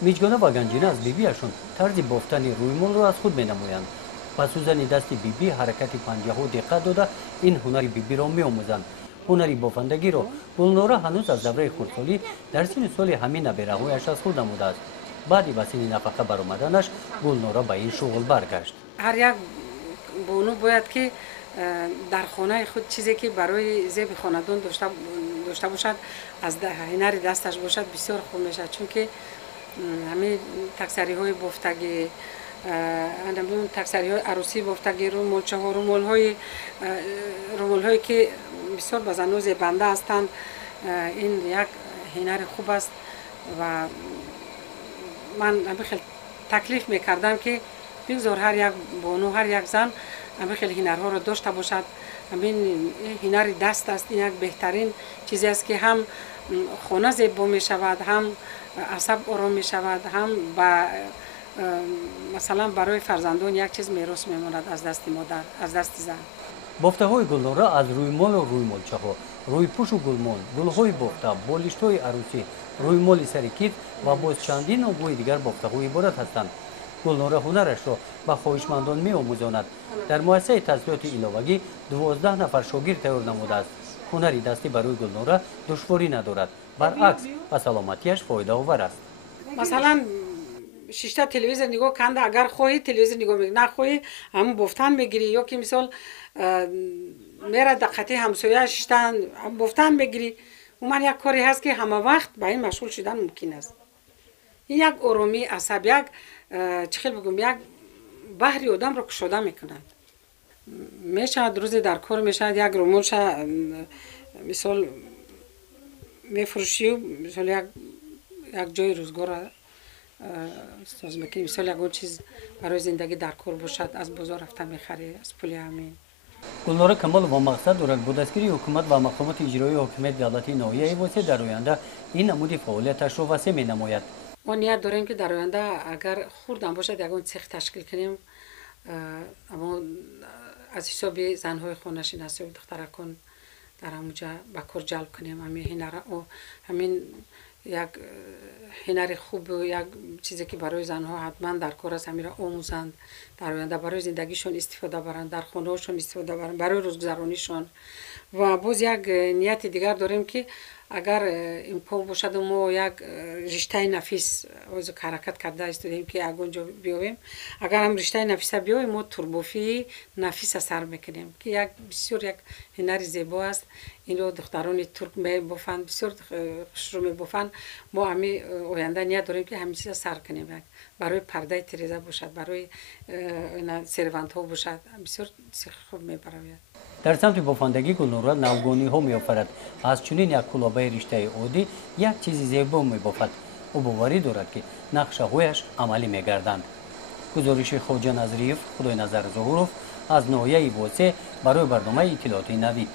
میجگانا و گنجینه از بیبیشون طرز بافتن رویمال رو از خود می‌نمایند. با سوزن دست بیبی حرکت پنجه ها دقت داده این هنری بیبی را می‌آموزند. هنری بافندگی را گلنورا هنوز از دوره خردسالی در سن سال همین نبیره‌هایش از خود نموده است. بعد به سن نفقه برآمدنش گلنورا به این شغل برگشت. هر یک بانو باید که در خانه خود چیزی که برای زیب خاندان داشته باشد از هنر دستش باشد بسیار خوب میشد، چون که همین تکثری های بافتگی، تکثری های عروسی بافتگی، رومالچه ها، رومال هایی که بسیار به زنو زیبنده هستند، این یک هنر خوب است و من خیلی تکلیف میکردم که بگذار هر یک بانو، هر یک زن همین خیلی هنرها رو داشته باشد. همین هنر دست است، این یک بهترین چیزی است که هم خانه زیبا می شود، هم عصب آرام می شود، هم با مثلا برای فرزندان یک چیز میراث میماند از دست مادر، از دست زن. بافته های گلنورا از رویمال و رویمالچه ها، روی پوش و گلمان، گلهای بافته، بالشت های عروسی، رویمال سر کیف و باز چندین نوع دیگر بافته های عبارت هستند. گلنورا هنرش را به خواهشمندان می آموزاند. در مؤسسه تحصیلات ایلاوگی 12 نفر شاگرد تیار نموده است. هنری دستی برای گلنورا دشواری ندارد، برعکس به سلامتیش فایده آور است. مثلا 6 تا تلویزیون نگاه کنده، اگر خواهی تلویزیون نگاه میکنی، نخواهی همون بافتن بگیری، یا که مثال میره دقتی همسایه ششتن بافتن بگیری. من یک کاری هست که همه وقت با این مشغول شدن ممکن است. این یک آرامی عصب، یک چخیل بگم، یک بحری آدم رو کشاده میکنند. میشد روزی در کار میشد یک رومالش مثال میفروشی، مثال یک جای روزگار ساز میکنی، مثال یک چیز برای زندگی در کار باشد، از بازار رفته میخری، از پولی همین. گلنورا کمال و مقصد دارد با دستگیری حکومت و مقامات اجرایی حاکمیت دولتی ناحیه واسه در آینده این نمود فعالیتش را وسیع می نماید. ما نیت داریم که در آینده اگر خوردم باشد یگان سیخ تشکیل کنیم، اما از حساب زنهای خانه‌شناسی و دخترکان در همونجا به کار جلب کنیم. همین یک هنر خوب و یک چیزی که برای زنها حتما در کار است، همین را آموزند، در آینده برای زندگیشون استفاده برند، در خانه‌هاشون استفاده برند، برای روزگذرانیشون. و باز یک نیت دیگر داریم که اگر امکان باشد ما یک رشته نفیس از حرکت کرده استودیم که اونجا بیایم، اگر هم رشته نفیس بیایم ما توربافی نفیس سر میکنیم که یک بسیار یک هنر زیبا است. این رو دختران ترک میبافند، بسیار خوش رو میبافند. ما همی آینده نیت داریم که همین چیز سر کنیم، برای پرده تریزه باشد، برای سروانت ها باشد، بسیار خوب میبراید. در سمت بافندگی گلنورا نوگانی ها می آفرد. از چنین یک کلابه رشته عادی یک چیزی زیبا می بافد. او باوری دارد که نقشه هایش عملی می گردند. گزارش خواجه نظریف، خدای نظر ظهورов از ناحیه واسه برای برنامه اطلاعاتی نوید.